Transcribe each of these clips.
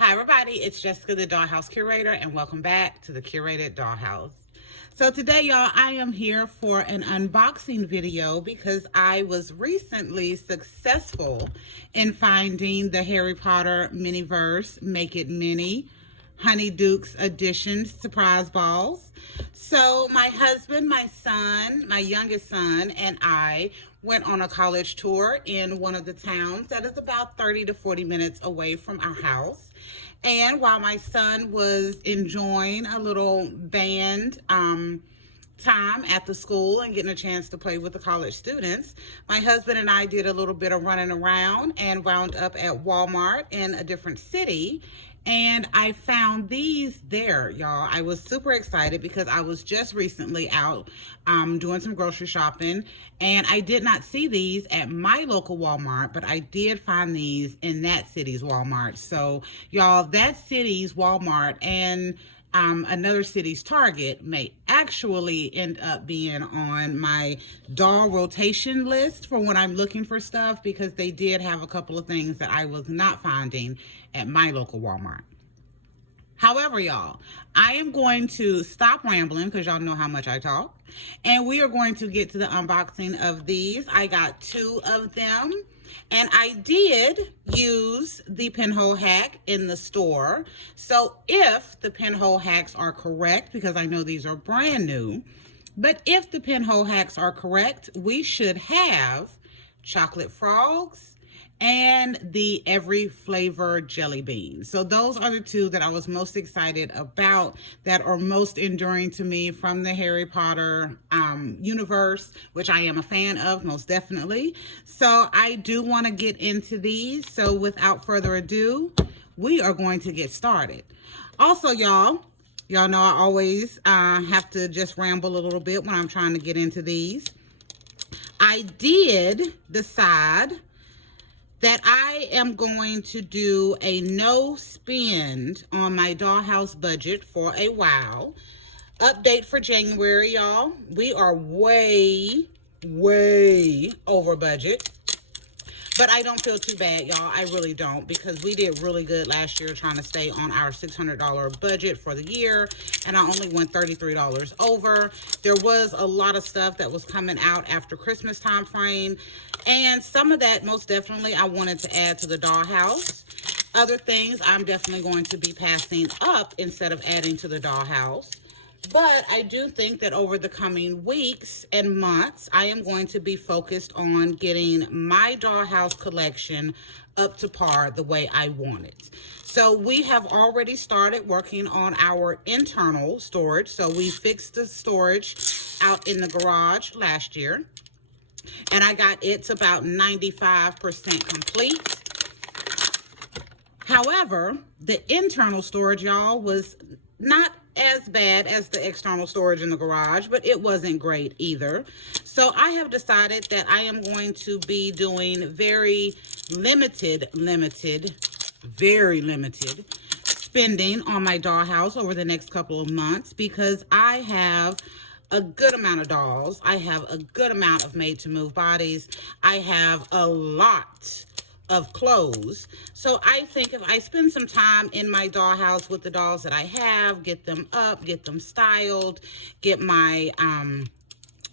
Hi everybody, it's Jessica, the Dollhouse Curator, and welcome back to the Curated Dollhouse. So today, y'all, I am here for an unboxing video because I was recently successful in finding the Harry Potter MiniVerse Make It Mini Honeydukes edition surprise balls. So my husband, my son, my youngest son, and I went on a college tour in one of the towns that is about 30 to 40 minutes away from our house. And while my son was enjoying a little band time at the school and getting a chance to play with the college students, my husband and I did a little bit of running around and wound up at Walmart in a different city. And I found these there, y'all. I was super excited because I was just recently out doing some grocery shopping, and I did not see these at my local Walmart, but I did find these in that city's Walmart. So, y'all, that city's Walmart and another city's Target may actually end up being on my doll rotation list for when I'm looking for stuff, because they did have a couple of things that I was not finding at my local Walmart. However, y'all, I am going to stop rambling because y'all know how much I talk, and we are going to get to the unboxing of these. I got 2 of them. And I did use the pinhole hack in the store. So if the pinhole hacks are correct, because I know these are brand new, but if the pinhole hacks are correct, we should have chocolate frogs and the every flavor jelly beans. So those are the 2 that I was most excited about, that are most enduring to me from the Harry Potter universe, which I am a fan of, most definitely. So I do want to get into these. So without further ado, we are going to get started. Also, y'all know I always have to just ramble a little bit when I'm trying to get into these. I did decide that I am going to do a no spend on my Dollhouse budget for a while. Update for January, y'all. We are way over budget. But I don't feel too bad, y'all. I really don't, because we did really good last year trying to stay on our $600 budget for the year, and I only went $33 over. There was a lot of stuff that was coming out after Christmas time frame, and some of that most definitely I wanted to add to the Dollhouse. Other things I'm definitely going to be passing up instead of adding to the Dollhouse. But I do think that over the coming weeks and months, I am going to be focused on getting my Dollhouse collection up to par the way I want it. So we have already started working on our internal storage. So we fixed the storage out in the garage last year, and I got it to about 95% complete. However, the internal storage, y'all, was not as bad as the external storage in the garage, but it wasn't great either. So I have decided that I am going to be doing very limited spending on my Dollhouse over the next couple of months, because I have a good amount of dolls. I have a good amount of made-to-move bodies. I have a lot of clothes. So I think if I spend some time in my Dollhouse with the dolls that I have, get them up, get them styled, get my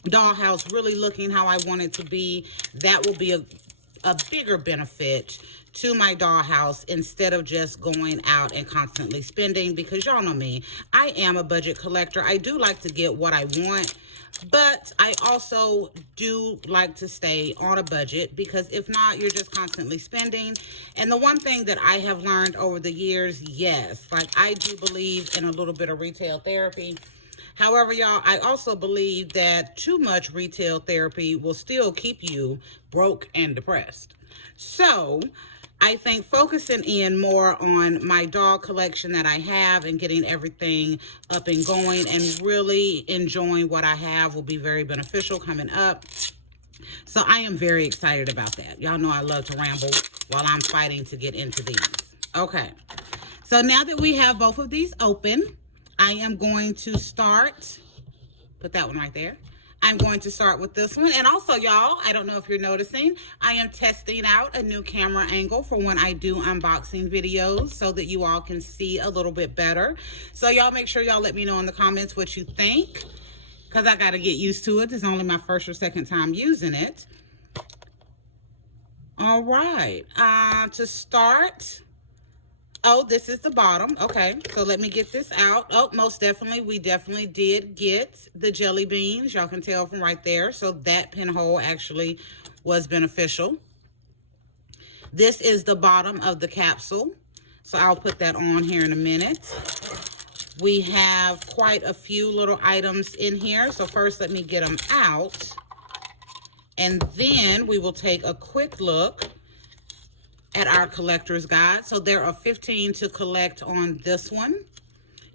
Dollhouse really looking how I want it to be, that will be a bigger benefit to my Dollhouse, instead of just going out and constantly spending, because y'all know me, I am a budget collector. I do like to get what I want, but I also do like to stay on a budget, because if not, you're just constantly spending. And the one thing that I have learned over the years, yes, like I do believe in a little bit of retail therapy. However, y'all, I also believe that too much retail therapy will still keep you broke and depressed. So I think focusing in more on my doll collection that I have and getting everything up and going and really enjoying what I have will be very beneficial coming up. So I am very excited about that. Y'all know I love to ramble while I'm fighting to get into these. Okay, so now that we have both of these open, I am going to start, put that one right there. I'm going to start with this one. And also, y'all, I don't know if you're noticing, I am testing out a new camera angle for when I do unboxing videos so that you all can see a little bit better. So y'all make sure y'all let me know in the comments what you think, because I got to get used to it. It's only my first or second time using it. All right. To start... Oh, this is the bottom. Okay, so let me get this out. Oh, most definitely, we definitely did get the jelly beans. Y'all can tell from right there. So that pinhole actually was beneficial. This is the bottom of the capsule. So I'll put that on here in a minute. We have quite a few little items in here. So first, let me get them out. And then we will take a quick look at our collector's guide. So there are 15 to collect on this one.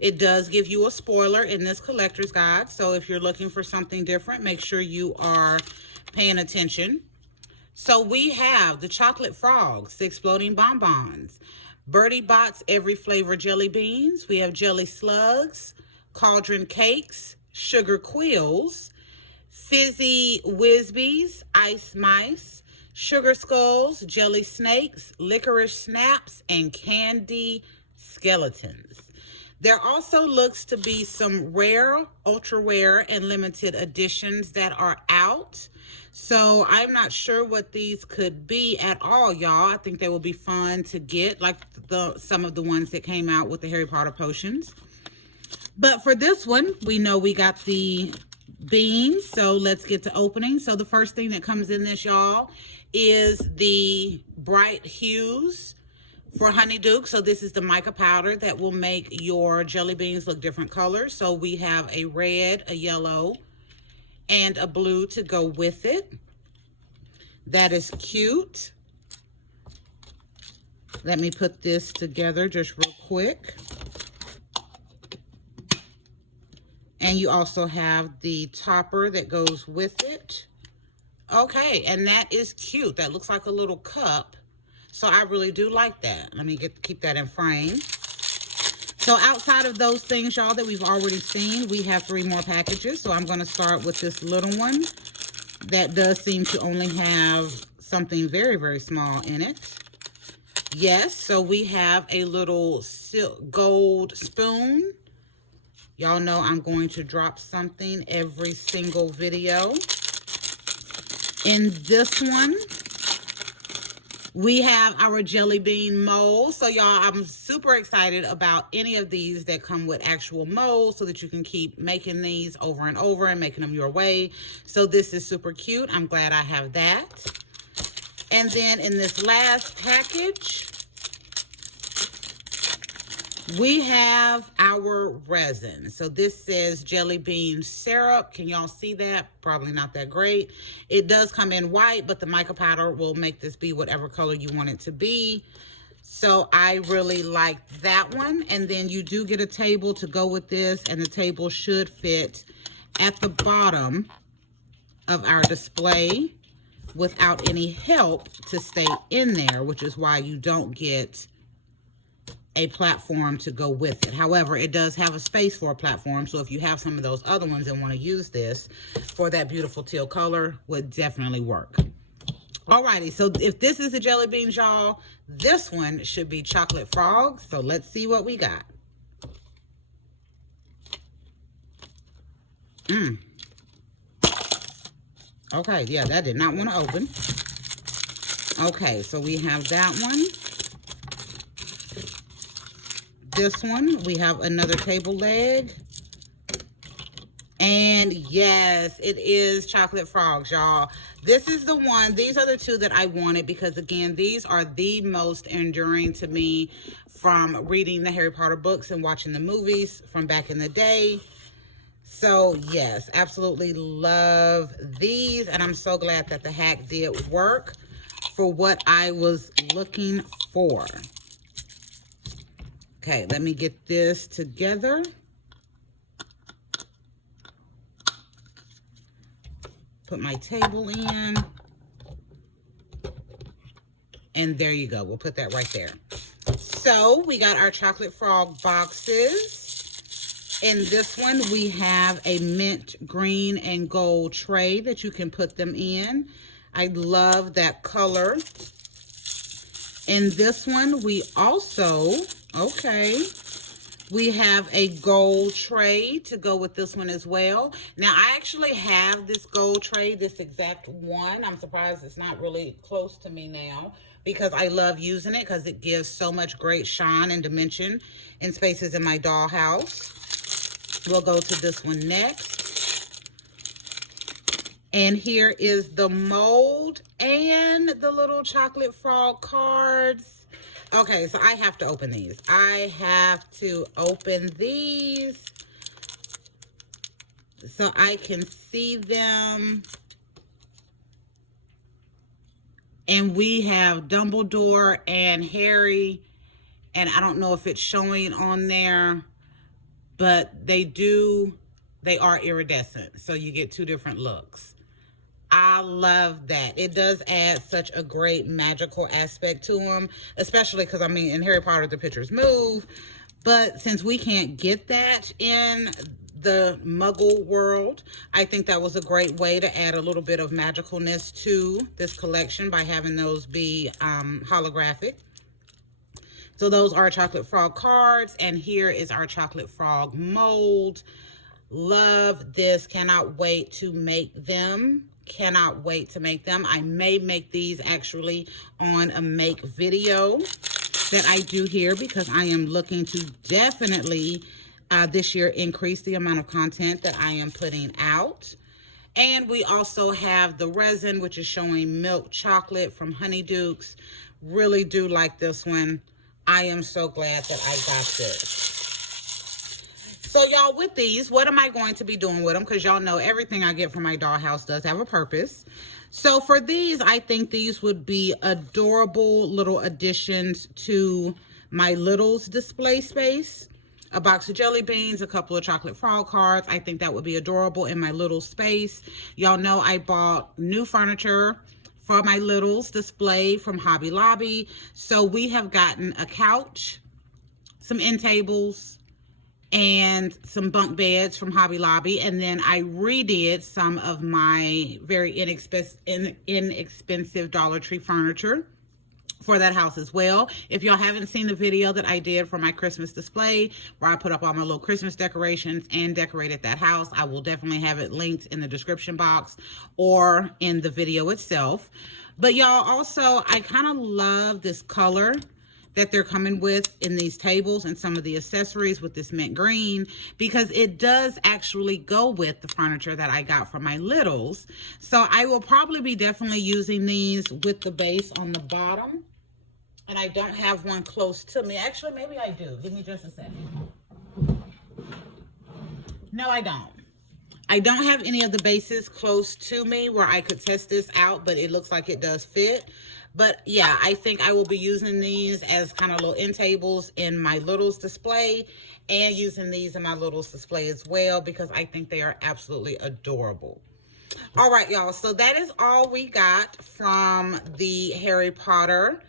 It does give you a spoiler in this collector's guide. So if you're looking for something different, make sure you are paying attention. So we have the chocolate frogs, the exploding bonbons, Birdie Bot's every flavor jelly beans. We have jelly slugs, cauldron cakes, sugar quills, fizzy whizbees, ice mice, sugar skulls, jelly snakes, licorice snaps, and candy skeletons. There also looks to be some rare, ultra rare, and limited editions that are out. So I'm not sure what these could be at all, y'all. I think they will be fun to get, like some of the ones that came out with the Harry Potter potions. But for this one, we know we got the beans, so let's get to opening. So the first thing that comes in this, y'all, is the bright hues for Honeydukes. So this is the mica powder that will make your jelly beans look different colors. So we have a red, a yellow, and a blue to go with it. That is cute. Let me put this together just real quick. And you also have the topper that goes with it. Okay, and that is cute. That looks like a little cup. So I really do like that. Let me keep that in frame. So outside of those things, y'all, that we've already seen, we have 3 more packages. So I'm going to start with this little one that does seem to only have something very, very small in it. Yes, so we have a little gold spoon. Y'all know I'm going to drop something every single video. In this one, we have our jelly bean mold. So y'all, I'm super excited about any of these that come with actual molds so that you can keep making these over and over and making them your way. So this is super cute. I'm glad I have that. And then in this last package, we have our resin. So this says jelly bean syrup. Can y'all see that? Probably not that great. It does come in white, but the mica powder will make this be whatever color you want it to be. So I really like that one. And then you do get a table to go with this, and the table should fit at the bottom of our display without any help to stay in there, which is why you don't get a platform to go with it. However, it does have a space for a platform, so if you have some of those other ones and want to use this for that beautiful teal color, would definitely work. Alrighty, so if this is the jelly beans, y'all, this one should be chocolate frogs. So let's see what we got. Okay, yeah, that did not want to open. Okay, so we have that one. This one, we have another table leg. And yes, it is chocolate frogs, y'all. This is the one, these are the 2 that I wanted because, again, these are the most enduring to me from reading the Harry Potter books and watching the movies from back in the day. So yes, absolutely love these, and I'm so glad that the hack did work for what I was looking for. Okay, let me get this together. Put my table in. And there you go. We'll put that right there. So we got our chocolate frog boxes. In this one, we have a mint green and gold tray that you can put them in. I love that color. In this one, we also, we have a gold tray to go with this one as well. Now, I actually have this gold tray, this exact one. I'm surprised it's not really close to me now because I love using it because it gives so much great shine and dimension in spaces in my dollhouse. We'll go to this one next. And here is the mold and the little chocolate frog cards. Okay, so I have to open these. I have to open these so I can see them. And we have Dumbledore and Harry. And I don't know if it's showing on there, but they are iridescent. So you get two different looks. I love that. It does add such a great magical aspect to them, especially because, I mean, in Harry Potter, the pictures move. But since we can't get that in the Muggle world, I think that was a great way to add a little bit of magicalness to this collection by having those be holographic. So those are chocolate frog cards, and here is our chocolate frog mold. Love this. Cannot wait to make them. Cannot wait to make them. I may make these actually on a make video that I do here because I am looking to definitely this year increase the amount of content that I am putting out. And we also have the resin, which is showing milk chocolate from Honeydukes. Really do like this one. I am so glad that I got this. So y'all, with these, what am I going to be doing with them? Because y'all know everything I get from my dollhouse does have a purpose. So for these, I think these would be adorable little additions to my littles display space. A box of jelly beans, a couple of chocolate frog cards. I think that would be adorable in my little space. Y'all know I bought new furniture for my littles display from Hobby Lobby. So we have gotten a couch, some end tables, and some bunk beds from Hobby Lobby. And then I redid some of my very inexpensive Dollar Tree furniture for that house as well. If y'all haven't seen the video that I did for my Christmas display, where I put up all my little Christmas decorations and decorated that house, I will definitely have it linked in the description box or in the video itself. But y'all, also, I kind of love this color that they're coming with in these tables and some of the accessories with this mint green, because it does actually go with the furniture that I got from my littles. So I will probably be definitely using these with the base on the bottom. And I don't have one close to me. Actually, maybe I do. Give me just a second. No, I don't. I don't have any of the bases close to me where I could test this out, but it looks like it does fit. But yeah, I think I will be using these as kind of little end tables in my littles display and using these in my littles display as well, because I think they are absolutely adorable. All right, y'all. So that is all we got from the Harry Potter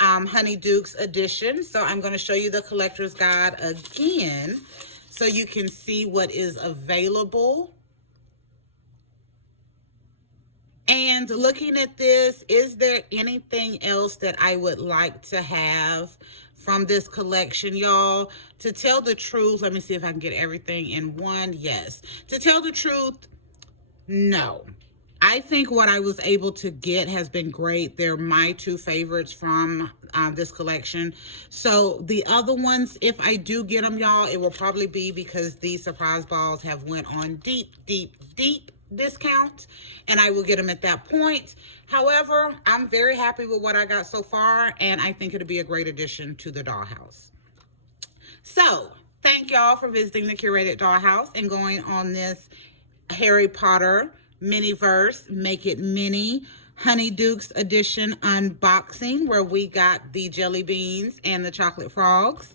Honeydukes edition. So I'm going to show you the collector's guide again so you can see what is available. And looking at this, is there anything else that I would like to have from this collection, y'all? To tell the truth, let me see if I can get everything in one. Yes. To tell the truth, no. I think what I was able to get has been great. They're my two favorites from this collection. So the other ones, if I do get them, y'all, it will probably be because these surprise balls have went on deep discount, and I will get them at that point. However, I'm very happy with what I got so far, and I think it'll be a great addition to the dollhouse. So thank y'all for visiting the Curated Dollhouse and going on this Harry Potter MiniVerse Make It Mini Honeydukes edition unboxing, where we got the jelly beans and the chocolate frogs.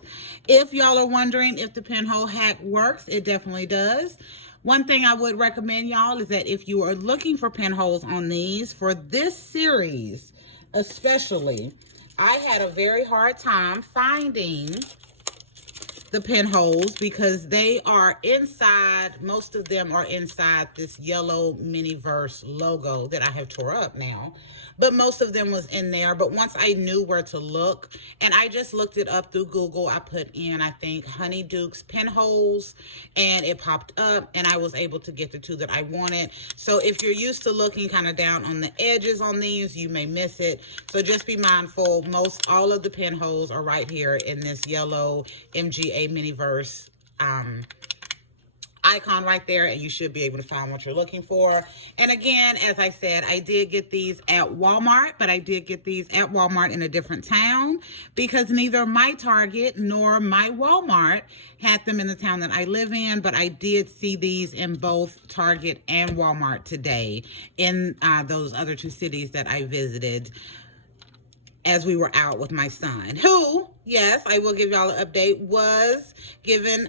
If y'all are wondering if the pinhole hack works, it definitely does. One thing I would recommend, y'all, is that if you are looking for pinholes on these, for this series especially, I had a very hard time finding the pinholes because they are inside, most of them are inside this yellow MiniVerse logo that I have tore up now. But most of them was in there. But once I knew where to look, and I just looked it up through Google, I put in, I think, Honeydukes pinholes, and it popped up, and I was able to get the two that I wanted. So if you're used to looking kind of down on the edges on these, you may miss it. So just be mindful. All of the pinholes are right here in this yellow MGA MiniVerse icon right there, and you should be able to find what you're looking for. And again, as I said, I did get these at Walmart, but I did get these at Walmart in a different town because neither my Target nor my Walmart had them in the town that I live in, but I did see these in both Target and Walmart today in those other two cities that I visited as we were out with my son, who, yes, I will give y'all an update, was given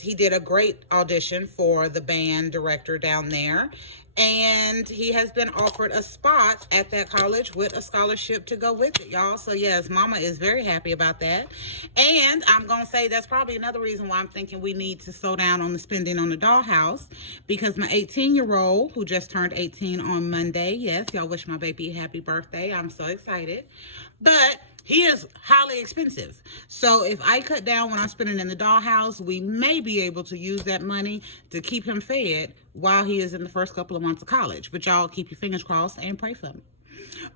he did a great audition for the band director down there, and he has been offered a spot at that college with a scholarship to go with it, y'all. So yes, mama is very happy about that. And I'm gonna say that's probably another reason why I'm thinking we need to slow down on the spending on the Dollhouse, because my 18-year-old who just turned 18 on Monday, yes, y'all wish my baby a happy birthday, I'm so excited, but he is highly expensive. So if I cut down when I'm spending in the Dollhouse, we may be able to use that money to keep him fed while he is in the first couple of months of college. But y'all keep your fingers crossed and pray for me.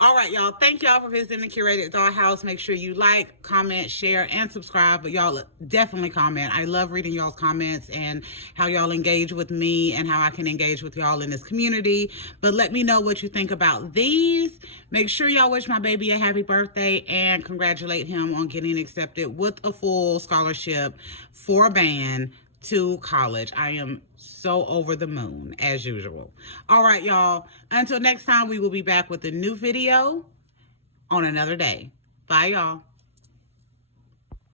All right, y'all. Thank y'all for visiting the Curated Dollhouse. Make sure you like, comment, share, and subscribe. But y'all definitely comment. I love reading y'all's comments and how y'all engage with me and how I can engage with y'all in this community. But let me know what you think about these. Make sure y'all wish my baby a happy birthday and congratulate him on getting accepted with a full scholarship for a band to college. I am so over the moon, as usual. All right, y'all. Until next time, we will be back with a new video on another day. Bye, y'all.